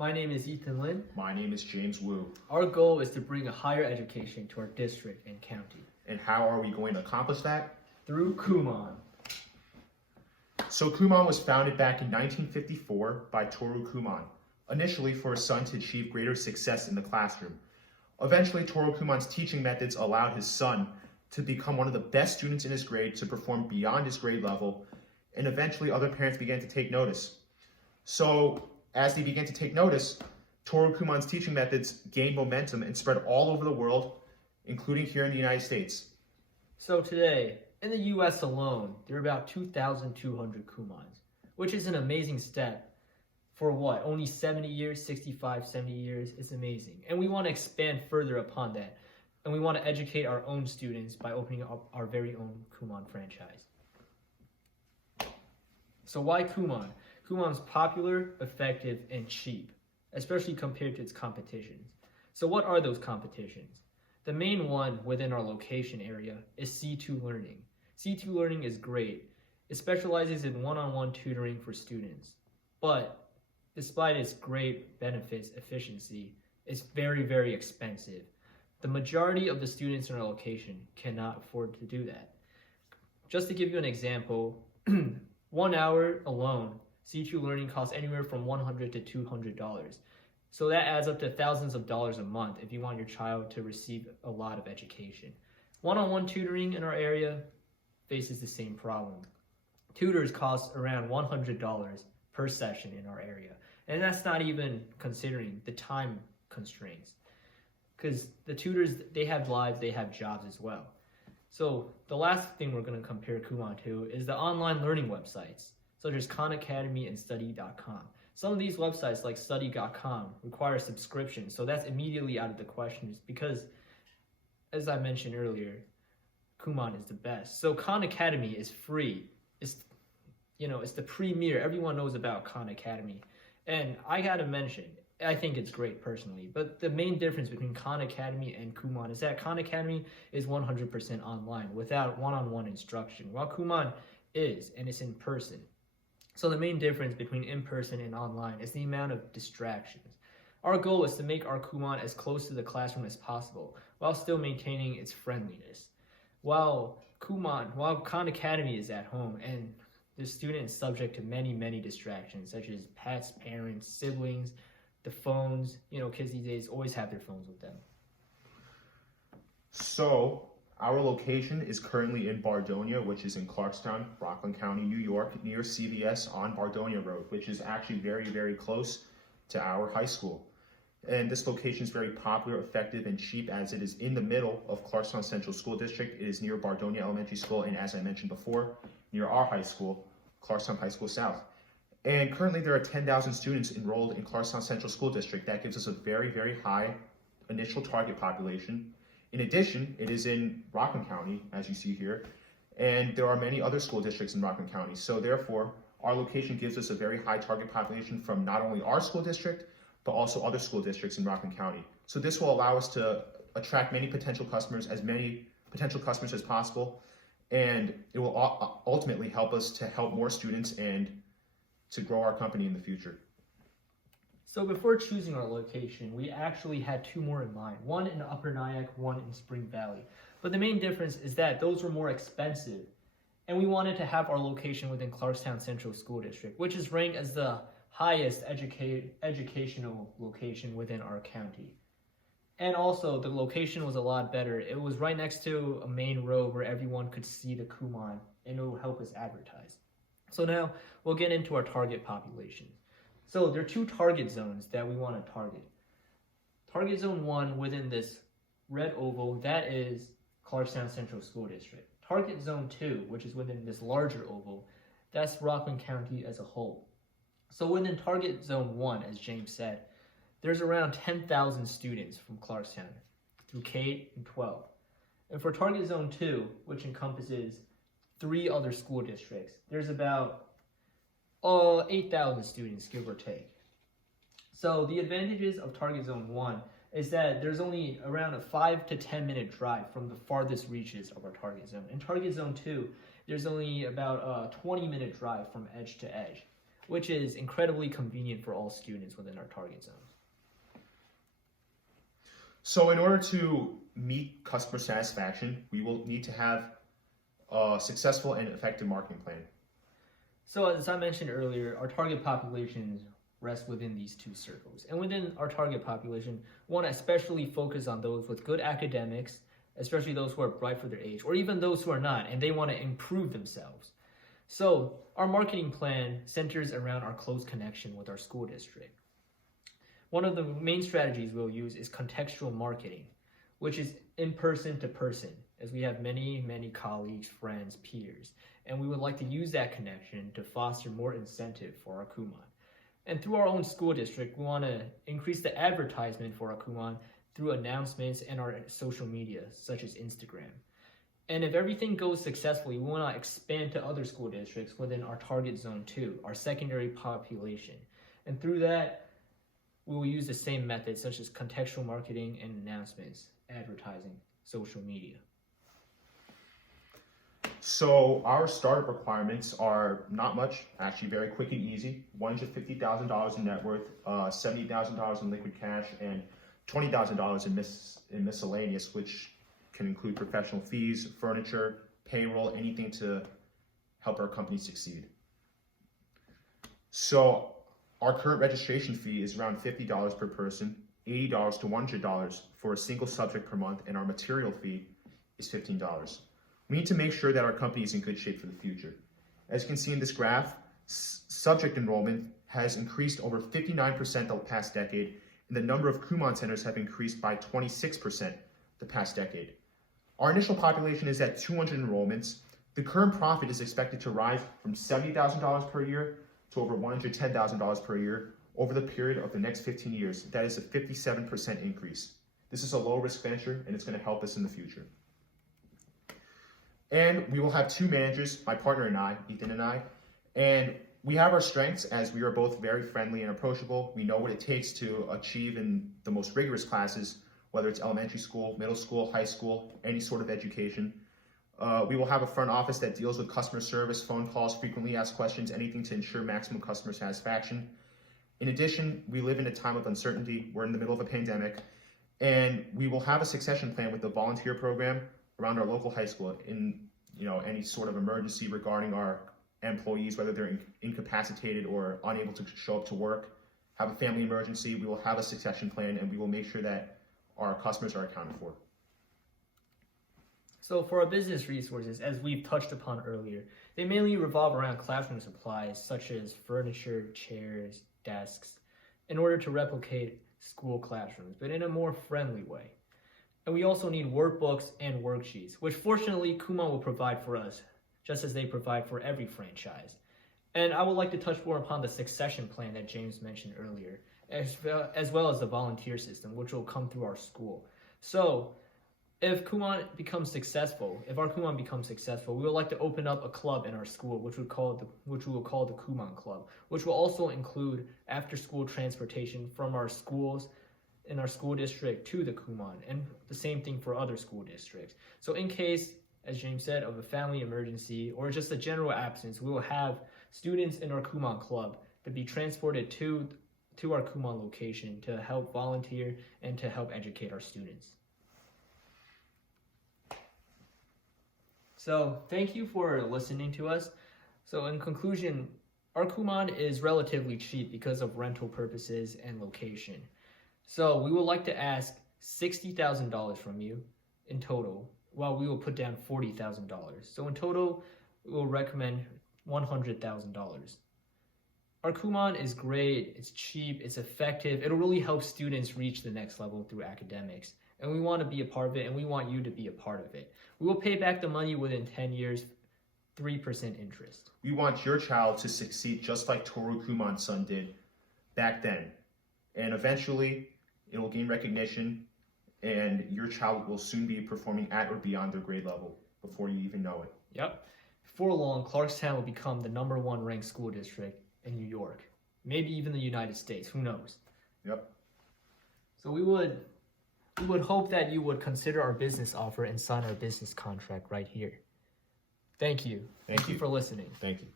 My name is Ethan Lin. My name is James Wu. Our goal is to bring a higher education to our district and county. And how are we going to accomplish that? Through Kumon. So Kumon was founded back in 1954 by Toru Kumon, initially for his son to achieve greater success in the classroom. Eventually, Toru Kumon's teaching methods allowed his son to become one of the best students in his grade, to perform beyond his grade level, and eventually other parents began to take notice. So as they began to take notice, Toru Kumon's teaching methods gained momentum and spread all over the world, including here in the United States. So today, in the US alone, there are about 2,200 Kumons, which is an amazing step for what? Only 70 years, 65, 70 years. It's amazing. And we want to expand further upon that. And we want to educate our own students by opening up our very own Kumon franchise. So why Kumon? Kumon's popular, effective, and cheap, especially compared to its competitions. So what are those competitions? The main one within our location area is C2 Learning. C2 Learning is great. It specializes in one-on-one tutoring for students. But despite its great benefits, efficiency, it's very, very expensive. The majority of the students in our location cannot afford to do that. Just to give you an example, 1 hour alone, C2 Learning costs anywhere from $100 to $200. So that adds up to thousands of dollars a month if you want your child to receive a lot of education. One-on-one tutoring in our area faces the same problem. Tutors cost around $100 per session in our area. And that's not even considering the time constraints. Because the tutors, they have lives, they have jobs as well. So the last thing we're going to compare Kumon to is the online learning websites, such as Khan Academy and Study.com. Some of these websites, like Study.com, require a subscription, so that's immediately out of the question because, as I mentioned earlier, Kumon is the best. So Khan Academy is free. It's the premier. Everyone knows about Khan Academy. And I gotta mention, I think it's great personally, but the main difference between Khan Academy and Kumon is that Khan Academy is 100% online without one-on-one instruction, while Kumon is, and it's in person. So the main difference between in-person and online is the amount of distractions. Our goal is to make our Kumon as close to the classroom as possible, while still maintaining its friendliness. While Khan Academy is at home, and the student is subject to many, many distractions, such as pets, parents, siblings, the phones. Kids these days always have their phones with them. So our location is currently in Bardonia, which is in Clarkstown, Rockland County, New York, near CVS on Bardonia Road, which is actually very, very close to our high school. And this location is very popular, effective, and cheap as it is in the middle of Clarkstown Central School District. It is near Bardonia Elementary School, and as I mentioned before, near our high school, Clarkstown High School South. And currently there are 10,000 students enrolled in Clarkstown Central School District. That gives us a very, very high initial target population. In addition, it is in Rockland County, as you see here, and there are many other school districts in Rockland County. So therefore, our location gives us a very high target population from not only our school district, but also other school districts in Rockland County. So this will allow us to attract many potential customers as possible, and it will ultimately help us to help more students and to grow our company in the future. So before choosing our location, we actually had two more in mind, one in Upper Nyack, one in Spring Valley. But the main difference is that those were more expensive, and we wanted to have our location within Clarkstown Central School District, which is ranked as the highest educational location within our county. And also, the location was a lot better. It was right next to a main road where everyone could see the Kumon, and it will help us advertise. So now, we'll get into our target population. So there are two target zones that we want to target. Target zone 1 within this red oval, that is Clarkstown Central School District. Target zone 2, which is within this larger oval, that's Rockland County as a whole. So within target zone 1, as James said, there's around 10,000 students from Clarkstown through K and 12. And for target zone 2, which encompasses 3 other school districts, there's about 8,000 students, give or take. So the advantages of target zone 1 is that there's only around a 5 to 10 minute drive from the farthest reaches of our target zone. In target zone 2, there's only about a 20-minute drive from edge to edge. which is incredibly convenient for all students within our target zones. So in order to meet customer satisfaction, we will need to have a successful and effective marketing plan. So as I mentioned earlier, our target populations rest within these two circles. And within our target population, we want to especially focus on those with good academics, especially those who are bright for their age, or even those who are not, and they want to improve themselves. So our marketing plan centers around our close connection with our school district. One of the main strategies we'll use is contextual marketing, which is in person to person, as we have many, many colleagues, friends, peers, and we would like to use that connection to foster more incentive for our Kumon. And through our own school district, we want to increase the advertisement for our Kumon through announcements and our social media, such as Instagram. And if everything goes successfully, we want to expand to other school districts within our target zone 2, our secondary population. And through that, we will use the same methods such as contextual marketing and announcements, advertising, social media. So our startup requirements are not much, actually very quick and easy. $150,000 in net worth, $70,000 in liquid cash, and $20,000 in miscellaneous, which can include professional fees, furniture, payroll, anything to help our company succeed. So our current registration fee is around $50 per person, $80 to $100 for a single subject per month, and our material fee is $15. We need to make sure that our company is in good shape for the future. As you can see in this graph, subject enrollment has increased over 59% the past decade, and the number of Kumon centers have increased by 26% the past decade. Our initial population is at 200 enrollments. The current profit is expected to rise from $70,000 per year to over $110,000 per year over the period of the next 15 years. That is a 57% increase. This is a low-risk venture, and it's going to help us in the future. And we will have 2 managers, my partner and I, Ethan and I, and we have our strengths as we are both very friendly and approachable. We know what it takes to achieve in the most rigorous classes, whether it's elementary school, middle school, high school, any sort of education. We will have a front office that deals with customer service, phone calls, frequently asked questions, anything to ensure maximum customer satisfaction. In addition, we live in a time of uncertainty. We're in the middle of a pandemic, and we will have a succession plan with the volunteer program around our local high school in any sort of emergency regarding our employees, whether they're incapacitated or unable to show up to work, have a family emergency. We will have a succession plan, and we will make sure that our customers are accounted for. So for our business resources, as we've touched upon earlier, they mainly revolve around classroom supplies such as furniture, chairs, desks, in order to replicate school classrooms, but in a more friendly way. And we also need workbooks and worksheets, which fortunately Kumon will provide for us, just as they provide for every franchise. And I would like to touch more upon the succession plan that James mentioned earlier, as well as the volunteer system, which will come through our school. So if our Kumon becomes successful, we would like to open up a club in our school, which we will call the Kumon Club, which will also include after-school transportation from our schools in our school district to the Kumon, and the same thing for other school districts. So in case, as James said, of a family emergency or just a general absence, we will have students in our Kumon Club to be transported to our Kumon location to help volunteer and to help educate our students. So thank you for listening to us. So in conclusion, our Kumon is relatively cheap because of rental purposes and location. So we would like to ask $60,000 from you in total, while we will put down $40,000. So in total, we will recommend $100,000. Our Kumon is great, it's cheap, it's effective. It'll really help students reach the next level through academics. And we want to be a part of it, and we want you to be a part of it. We will pay back the money within 10 years, 3% interest. We want your child to succeed just like Toru Kumon's son did back then. And eventually, it will gain recognition, and your child will soon be performing at or beyond their grade level before you even know it. Yep. Before long, Clarkstown will become the #1 ranked school district in New York. Maybe even the United States, who knows? Yep. So we would hope that you would consider our business offer and sign our business contract right here. Thank you. Thank you for listening. Thank you.